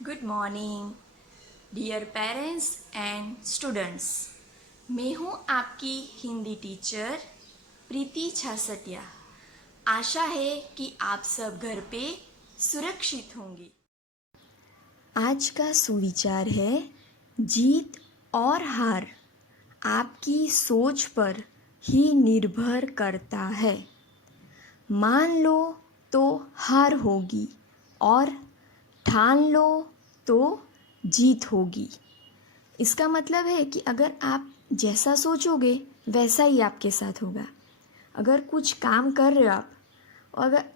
Good morning dear parents and students. मैं हूँ आपकी हिंदी टीचर प्रीति छासटिया। आशा है कि आप सब घर पे सुरक्षित होंगे। आज का सुविचार है, जीत और हार आपकी सोच पर ही निर्भर करता है। मान लो तो हार होगी और ठान लो तो जीत होगी। इसका मतलब है कि अगर आप जैसा सोचोगे वैसा ही आपके साथ होगा। अगर कुछ काम कर रहे हो आप,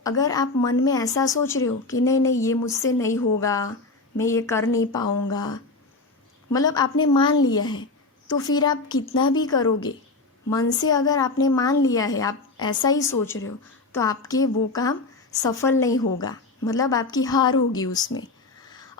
अगर आप मन में ऐसा सोच रहे हो कि नहीं नहीं ये मुझसे नहीं होगा, मैं ये कर नहीं पाऊँगा, मतलब आपने मान लिया है, तो फिर आप कितना भी करोगे, मन से अगर आपने मान लिया है, आप ऐसा ही सोच रहे हो, तो आपके वो काम सफल नहीं होगा, मतलब आपकी हार होगी उसमें।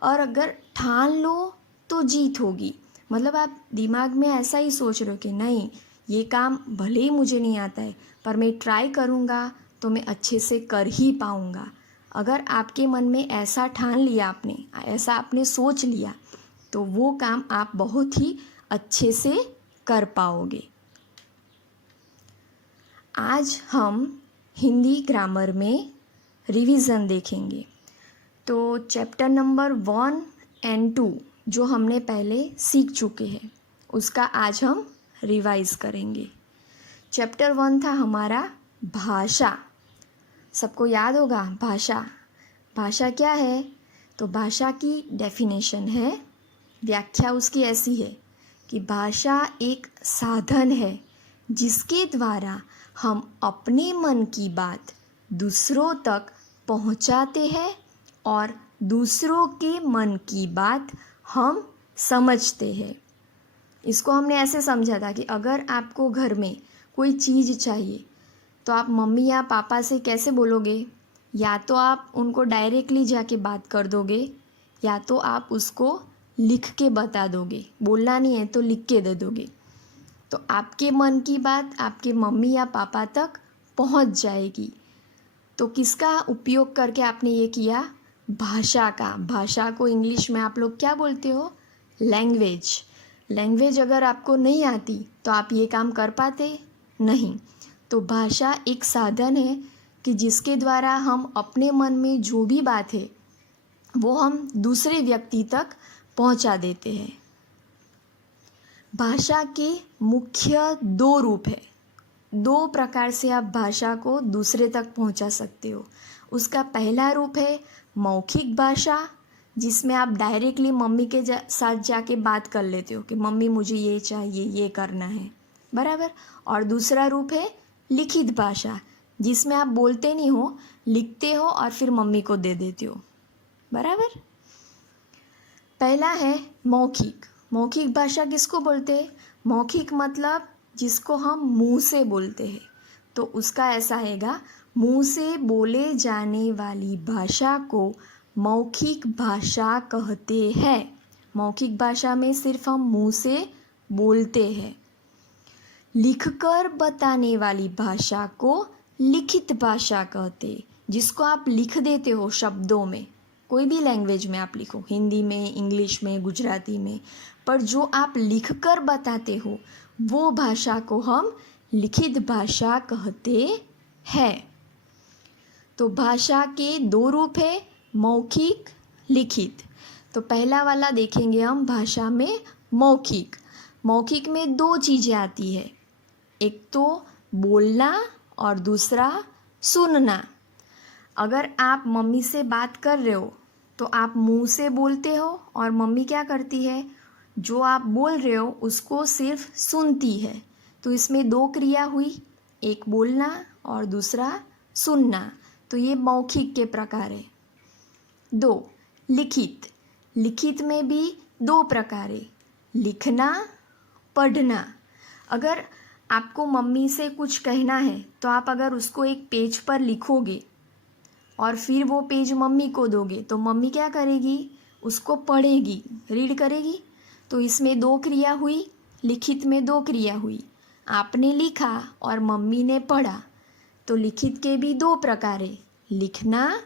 और अगर ठान लो तो जीत होगी, मतलब आप दिमाग में ऐसा ही सोच रहे हो कि नहीं ये काम भले ही मुझे नहीं आता है पर मैं ट्राई करूँगा तो मैं अच्छे से कर ही पाऊँगा। अगर आपके मन में ऐसा ठान लिया आपने, ऐसा आपने सोच लिया, तो वो काम आप बहुत ही अच्छे से कर पाओगे। आज हम हिंदी ग्रामर में रिवीजन देखेंगे। तो चैप्टर नंबर 1 एंड 2 जो हमने पहले सीख चुके हैं, उसका आज हम रिवाइज करेंगे। चैप्टर 1 था हमारा भाषा। सबको याद होगा भाषा। भाषा क्या है? तो भाषा की डेफिनेशन है, व्याख्या उसकी ऐसी है कि भाषा एक साधन है जिसके द्वारा हम अपने मन की बात दूसरों तक पहुंचाते हैं और दूसरों के मन की बात हम समझते हैं। इसको हमने ऐसे समझा था कि अगर आपको घर में कोई चीज़ चाहिए तो आप मम्मी या पापा से कैसे बोलोगे? या तो आप उनको डायरेक्टली जाके बात कर दोगे, या तो आप उसको लिख के बता दोगे। बोलना नहीं है तो लिख के दे दोगे, तो आपके मन की बात आपके मम्मी या पापा तक पहुंच जाएगी। तो किसका उपयोग करके आपने ये किया? भाषा का। भाषा को इंग्लिश में आप लोग क्या बोलते हो? लैंग्वेज। लैंग्वेज अगर आपको नहीं आती तो आप ये काम कर पाते नहीं। तो भाषा एक साधन है कि जिसके द्वारा हम अपने मन में जो भी बात है वो हम दूसरे व्यक्ति तक पहुंचा देते हैं। भाषा के मुख्य 2 रूप है। 2 प्रकार से आप भाषा को दूसरे तक पहुंचा सकते हो। उसका पहला रूप है मौखिक भाषा, जिसमें आप डायरेक्टली मम्मी के साथ जाके बात कर लेते हो कि मम्मी मुझे ये चाहिए, ये करना है, बराबर। और दूसरा रूप है लिखित भाषा, जिसमें आप बोलते नहीं हो, लिखते हो और फिर मम्मी को दे देते हो, बराबर। पहला है मौखिक। मौखिक भाषा किसको बोलते हैं? मौखिक मतलब जिसको हम मुंह से बोलते हैं, तो उसका ऐसा हैगा, मुंह से बोले जाने वाली भाषा को मौखिक भाषा कहते हैं। मौखिक भाषा में सिर्फ हम मुंह से बोलते हैं। लिखकर बताने वाली भाषा को लिखित भाषा कहते हैं, जिसको आप लिख देते हो शब्दों में। कोई भी लैंग्वेज में आप लिखो, हिंदी में, इंग्लिश में, गुजराती में, पर जो आप लिखकर बताते हो वो भाषा को हम लिखित भाषा कहते हैं। तो भाषा के 2 रूप है, मौखिक, लिखित। तो पहला वाला देखेंगे हम भाषा में मौखिक। मौखिक में 2 चीज़ें आती है, एक तो बोलना और दूसरा सुनना। अगर आप मम्मी से बात कर रहे हो तो आप मुंह से बोलते हो और मम्मी क्या करती है, जो आप बोल रहे हो उसको सिर्फ सुनती है। तो इसमें 2 क्रिया हुई, एक बोलना और दूसरा सुनना। तो ये मौखिक के प्रकार है। 2 लिखित। लिखित में भी 2 प्रकार है, लिखना, पढ़ना। अगर आपको मम्मी से कुछ कहना है तो आप अगर उसको एक पेज पर लिखोगे और फिर वो पेज मम्मी को दोगे तो मम्मी क्या करेगी, उसको पढ़ेगी, रीड करेगी। तो इसमें 2 क्रिया हुई, लिखित में 2 क्रिया हुई। आपने लिखा और मम्मी ने पढ़ा। तो लिखित के भी 2 प्रकार है, लिखना,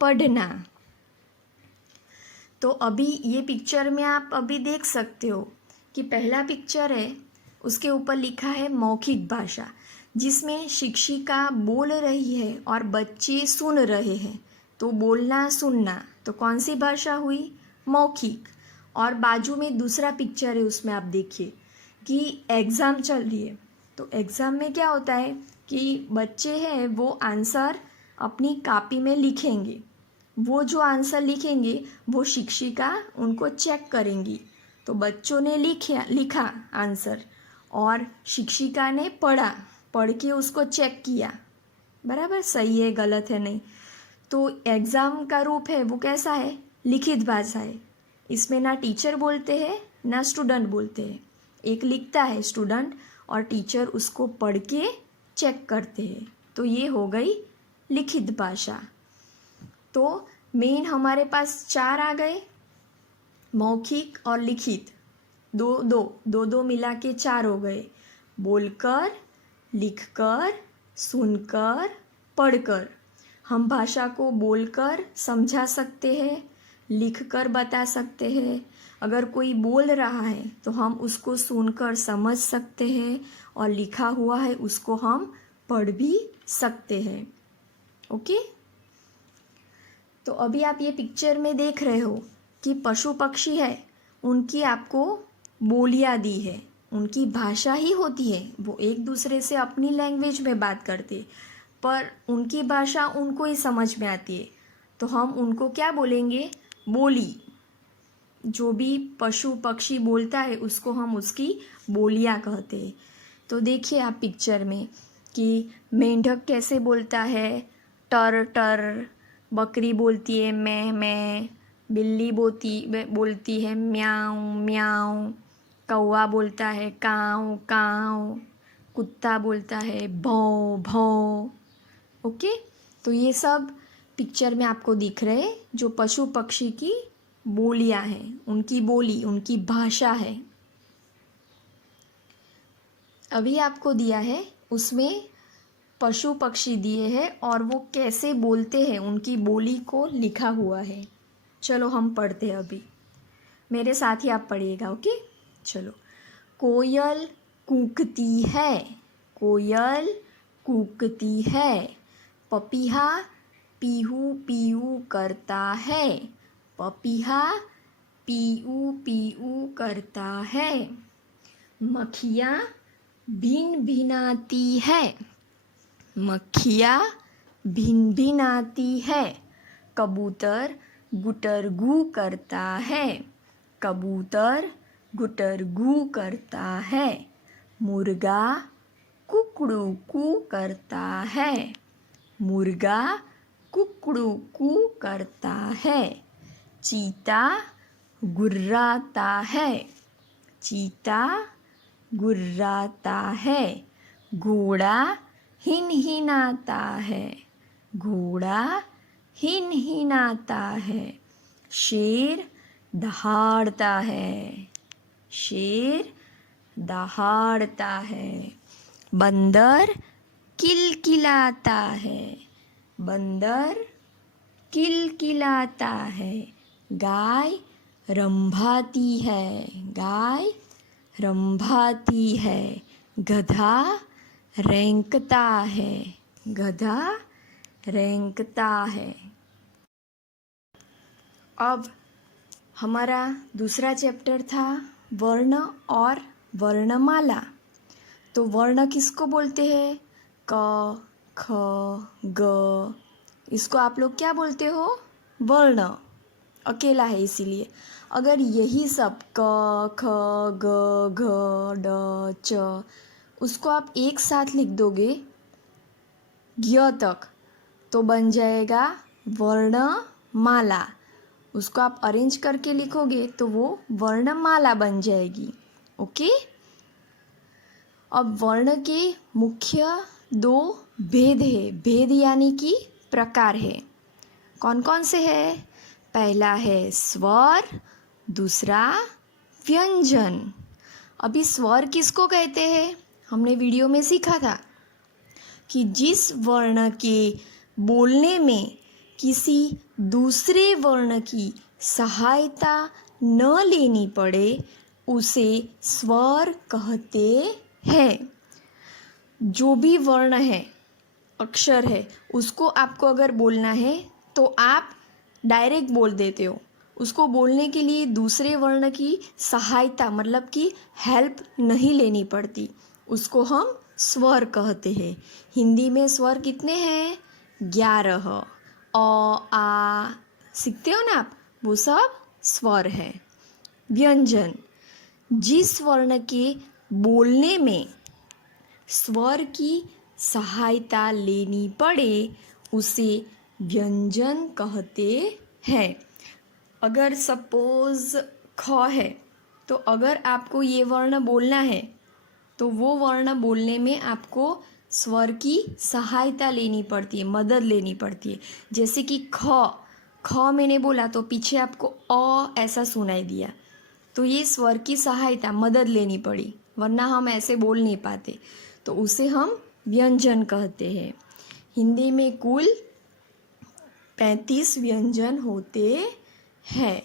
पढ़ना। तो अभी ये पिक्चर में आप अभी देख सकते हो कि पहला पिक्चर है, उसके ऊपर लिखा है मौखिक भाषा, जिसमें शिक्षिका बोल रही है और बच्चे सुन रहे हैं। तो बोलना सुनना, तो कौन सी भाषा हुई? मौखिक। और बाजू में दूसरा पिक्चर है, उसमें आप देखिए कि एग्ज़ाम चल रही है। तो एग्ज़ाम में क्या होता है कि बच्चे हैं वो आंसर अपनी कॉपी में लिखेंगे। वो जो आंसर लिखेंगे वो शिक्षिका उनको चेक करेंगी। तो बच्चों ने लिखा आंसर और शिक्षिका ने पढ़ के उसको चेक किया, बराबर सही है गलत है नहीं। तो एग्ज़ाम का रूप है वो कैसा है? लिखित भाषा है। इसमें ना टीचर बोलते हैं ना स्टूडेंट बोलते हैं, एक लिखता है स्टूडेंट और टीचर उसको पढ़ के चेक करते हैं। तो ये हो गई लिखित भाषा। तो मेन हमारे पास 4 आ गए, मौखिक और लिखित, दो मिला के 4 हो गए। बोलकर, लिखकर, सुनकर, पढ़कर। हम भाषा को बोलकर समझा सकते हैं, लिखकर बता सकते हैं। अगर कोई बोल रहा है तो हम उसको सुनकर समझ सकते हैं और लिखा हुआ है उसको हम पढ़ भी सकते हैं। ओके। तो अभी आप ये पिक्चर में देख रहे हो कि पशु पक्षी है, उनकी आपको बोलियां दी है, उनकी भाषा ही होती है। वो एक दूसरे से अपनी लैंग्वेज में बात करते, पर उनकी भाषा उनको ही समझ में आती है। तो हम उनको क्या बोलेंगे? बोली। जो भी पशु पक्षी बोलता है उसको हम उसकी बोलियां कहते हैं। तो देखिए आप पिक्चर में कि मेंढक कैसे बोलता है? टर टर। बकरी बोलती है मैं। बिल्ली बोलती है म्याऊं म्याऊं। कौवा बोलता है काऊ काऊ। कुत्ता बोलता है भौं भौं। ओके। तो ये सब पिक्चर में आपको दिख रहे हैं जो पशु पक्षी की बोलियां हैं, उनकी बोली, उनकी भाषा है। अभी आपको दिया है उसमें पशु पक्षी दिए हैं और वो कैसे बोलते हैं, उनकी बोली को लिखा हुआ है। चलो हम पढ़ते हैं अभी, मेरे साथ ही आप पढ़िएगा। ओके चलो। कोयल कूकती है, कोयल कूकती है। पपीहा पीहू पीहू करता है, पपीहा पीऊ पीऊ करता है। मक्खियाँ भिन भिनाती है, मक्खियाँ भिन भिनाती है। कबूतर गुटरगू करता है, कबूतर गुटरगू करता है। मुर्गा कुकड़ू कू करता है, मुर्गा कुकड़ू कू करता है। चीता गुर्राता है, चीता गुर्राता है। घोड़ा हिनहिनाता है, घोड़ा हिनहिनाता है। शेर दहाड़ता है, शेर दहाड़ता है। बंदर किलकिलाता है, बंदर किलकिलाता है। गाय रंभाती है, गाय रंभाती है। गधा रेंकता है, गधा रेंकता है। अब हमारा दूसरा चैप्टर था वर्ण और वर्णमाला। तो वर्ण किसको बोलते हैं? क ख ग। इसको आप लोग क्या बोलते हो? वर्ण। अकेला है इसीलिए। अगर यही सब क ख ग घ ड च उसको आप एक साथ लिख दोगे ज्ञ तक, तो बन जाएगा वर्णमाला। उसको आप अरेंज करके लिखोगे तो वो वर्णमाला बन जाएगी। ओके। अब वर्ण के मुख्य 2 भेद है, भेद यानी कि प्रकार है। कौन कौन से है? पहला है स्वर, दूसरा व्यंजन। अभी स्वर किसको कहते हैं? हमने वीडियो में सीखा था कि जिस वर्ण के बोलने में किसी दूसरे वर्ण की सहायता न लेनी पड़े उसे स्वर कहते हैं। जो भी वर्ण है, अक्षर है, उसको आपको अगर बोलना है तो आप डायरेक्ट बोल देते हो। उसको बोलने के लिए दूसरे वर्ण की सहायता मतलब कि हेल्प नहीं लेनी पड़ती, उसको हम स्वर कहते हैं। हिंदी में स्वर कितने हैं? 11। आ सीखते हो ना आप, वो सब स्वर है। व्यंजन, जिस वर्ण के बोलने में स्वर की सहायता लेनी पड़े उसे व्यंजन कहते हैं। अगर सपोज ख है तो अगर आपको ये वर्ण बोलना है तो वो वर्ण बोलने में आपको स्वर की सहायता लेनी पड़ती है, मदद लेनी पड़ती है। जैसे कि ख मैंने बोला तो पीछे आपको अ ऐसा सुनाई दिया, तो ये स्वर की सहायता, मदद लेनी पड़ी, वरना हम ऐसे बोल नहीं पाते, तो उसे हम व्यंजन कहते हैं। हिंदी में कुल 35 व्यंजन होते हैं।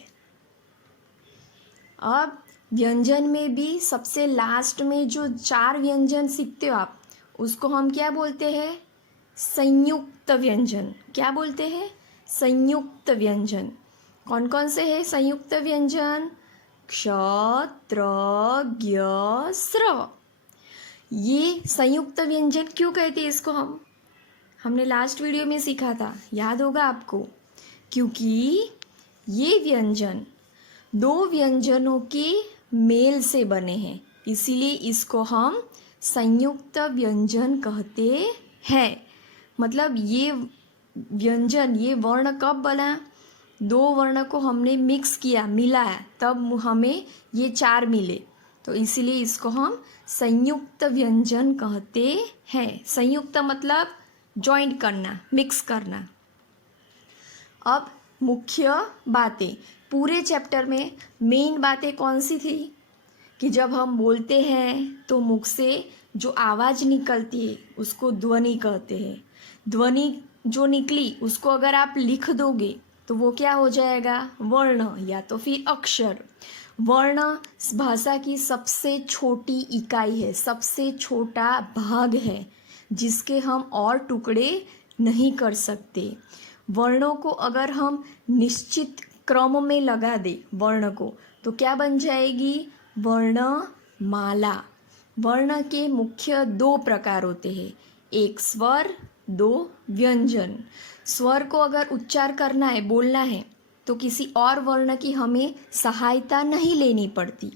अब व्यंजन में भी सबसे लास्ट में जो 4 व्यंजन सीखते हो आप, उसको हम क्या बोलते हैं? संयुक्त व्यंजन। क्या बोलते हैं? संयुक्त व्यंजन। कौन कौन से हैं संयुक्त व्यंजन? क्ष, त्र, ज्ञ, स्र। ये संयुक्त व्यंजन क्यों कहते हैं इसको? हमने लास्ट वीडियो में सीखा था, याद होगा आपको। क्योंकि ये व्यंजन 2 व्यंजनों के मेल से बने हैं, इसीलिए इसको हम संयुक्त व्यंजन कहते हैं। मतलब ये व्यंजन, ये वर्ण कब बना? 2 वर्ण को हमने मिक्स किया, मिलाया, तब हमें ये 4 मिले, तो इसीलिए इसको हम संयुक्त व्यंजन कहते हैं। संयुक्त मतलब जॉइंट करना, मिक्स करना। अब मुख्य बातें, पूरे चैप्टर में मेन बातें कौन सी थी? कि जब हम बोलते हैं तो मुख से जो आवाज़ निकलती है उसको ध्वनि कहते हैं। ध्वनि जो निकली उसको अगर आप लिख दोगे तो वो क्या हो जाएगा? वर्ण या तो फिर अक्षर। वर्ण भाषा की सबसे छोटी इकाई है, सबसे छोटा भाग है जिसके हम और टुकड़े नहीं कर सकते। वर्णों को अगर हम निश्चित क्रम में लगा दें वर्ण को, तो क्या बन जाएगी? वर्णमाला। वर्ण के मुख्य 2 प्रकार होते हैं, एक स्वर, 2 व्यंजन। स्वर को अगर उच्चार करना है, बोलना है, तो किसी और वर्ण की हमें सहायता नहीं लेनी पड़ती।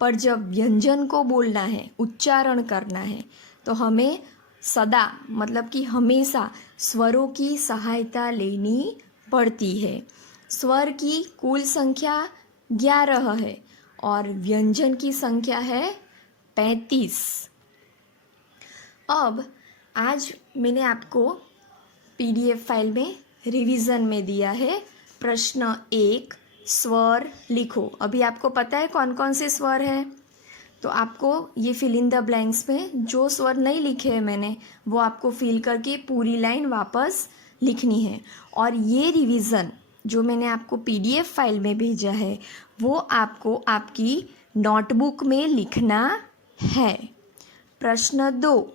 पर जब व्यंजन को बोलना है, उच्चारण करना है, तो हमें सदा मतलब कि हमेशा स्वरों की सहायता लेनी पड़ती है। स्वर की कुल संख्या 11 है और व्यंजन की संख्या है 35। अब आज मैंने आपको PDF फाइल में रिवीजन में दिया है प्रश्न 1, स्वर लिखो। अभी आपको पता है कौन कौन से स्वर है, तो आपको ये फिल इन द ब्लैंक्स में जो स्वर नहीं लिखे हैं मैंने, वो आपको फिल करके पूरी लाइन वापस लिखनी है। और ये रिवीजन जो मैंने आपको PDF फाइल में भेजा है वो आपको आपकी नोटबुक में लिखना है। प्रश्न 2,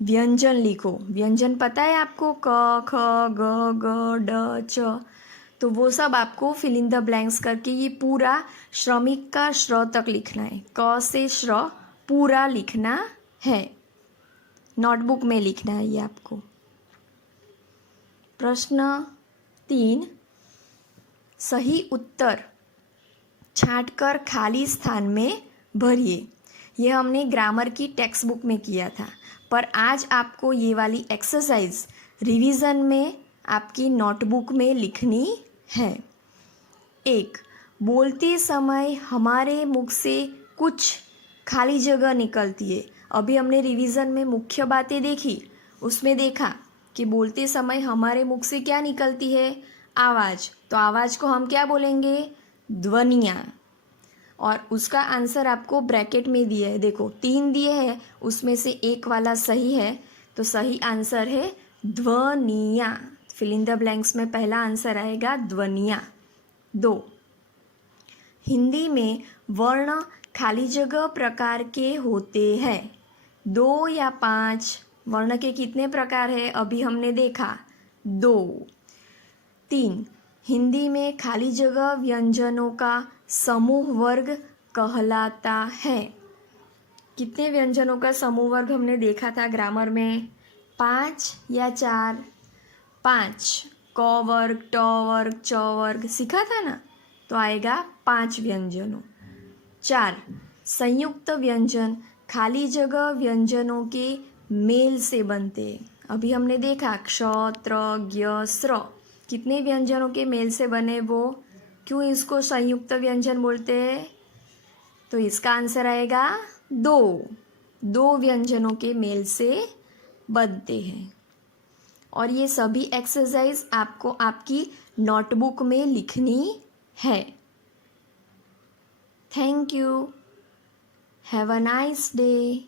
व्यंजन लिखो। व्यंजन पता है आपको? क, ख, ग, ग, ड, च। तो वो सब आपको फिल इन द ब्लैंक्स करके ये पूरा श्रमिक का श्र तक लिखना है। क से श्र पूरा लिखना है, नोटबुक में लिखना है ये आपको। प्रश्न 3, सही उत्तर छांटकर खाली स्थान में भरिए। ये हमने ग्रामर की टेक्स्ट बुक में किया था, पर आज आपको ये वाली एक्सरसाइज रिवीजन में आपकी नोटबुक में लिखनी है। 1, बोलते समय हमारे मुख से कुछ खाली जगह निकलती है। अभी हमने रिवीजन में मुख्य बातें देखी, उसमें देखा कि बोलते समय हमारे मुख से क्या निकलती है? आवाज़। तो आवाज़ को हम क्या बोलेंगे? ध्वनियाँ। और उसका आंसर आपको ब्रैकेट में दिया है, देखो 3 दिए हैं, उसमें से एक वाला सही है, तो सही आंसर है ध्वनियाँ। फिल इन द ब्लैंक्स में पहला आंसर आएगा ध्वनियाँ। 2. हिंदी में वर्ण खाली जगह प्रकार के होते हैं। 2 या 5 वर्ण के कितने प्रकार हैं अभी हमने देखा 2. 3. हिंदी में खाली जगह व्यंजनों का समूह वर्ग कहलाता है। कितने व्यंजनों का समूह वर्ग हमने देखा था ग्रामर में 5 या 4? 5. क वर्ग, ट वर्ग, च वर्ग सीखा था ना, तो आएगा 5 व्यंजनों। 4. संयुक्त व्यंजन खाली जगह व्यंजनों के मेल से बनते। अभी हमने देखा क्ष, त्र, ज्ञ, स्र कितने व्यंजनों के मेल से बने वो, क्यों इसको संयुक्त व्यंजन बोलते हैं? तो इसका आंसर आएगा 2 व्यंजनों के मेल से बनते हैं। और ये सभी एक्सरसाइज आपको आपकी नोटबुक में लिखनी है। Thank you. Have a nice day.